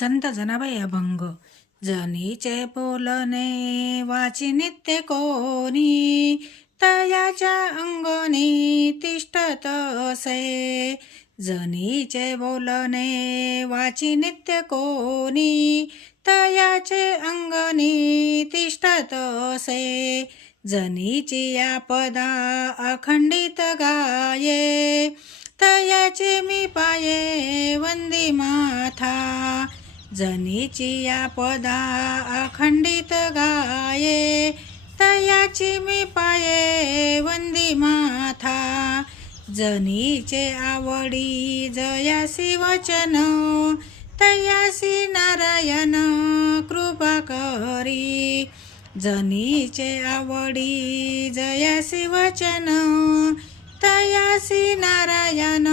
संत जनाबाई अभंग. जनीचे बोलणे वाची नित्य कोणी, तयाच्या अंगणी तिष्ठत असे. जनीचे बोलणे वाची नित्य कोणी, तयाचे अंगणी तिष्ठत असे. जनीची या पदा अखंडित गाये, तयाचे मी पाये वंदी माथा. जनीची या पदा अखंडित गाये, तयाची मी पाये वंदी माथा. जनीचे आवडी जयासी वचन, तयासी नारायण कृपा करी. जनीचे आवडी जयासी वचन, तयासी नारायण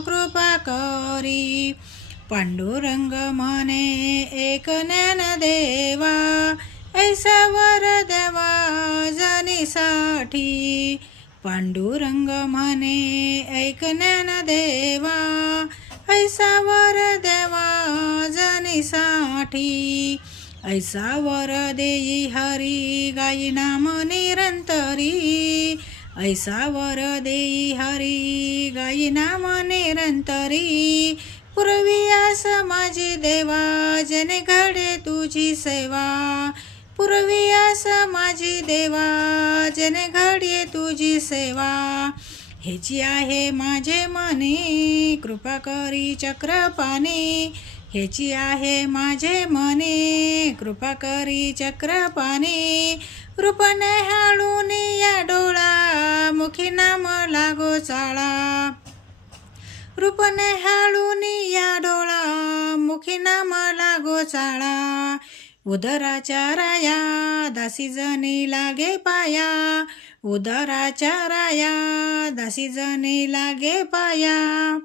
कृपा करी. पांडुरंग म्हणे एक ज्ञानदेवा, ऐसा वर देवा जनीसाठी. पांडुरंग म्हणे एक ज्ञानदेवा, ऐसा वर देवा जनीसाठी. ऐसा वर देई हरी गाई नाम निरंतरी. ऐसा वर देई हरी गाई नाम निरंतरी. पुरवियास माझी देवा जने घडे तुझी सेवा. पुरवियास माझी देवा जने घडे तुझी सेवा. हेची आहे माझे मनी कृपा करी चक्रपाणी. हेची आहे माझे मनी कृपा करी चक्रपाणी. रूपने हाळून या डोळा, मुखी नाम लागो चाळा. रूपने हाळून या डोळा, मुखी नाम लागो चाळा. उदराच्या राया दासी जनी लागे पाया. उदराच्या राया दासी जनी लागे पाया.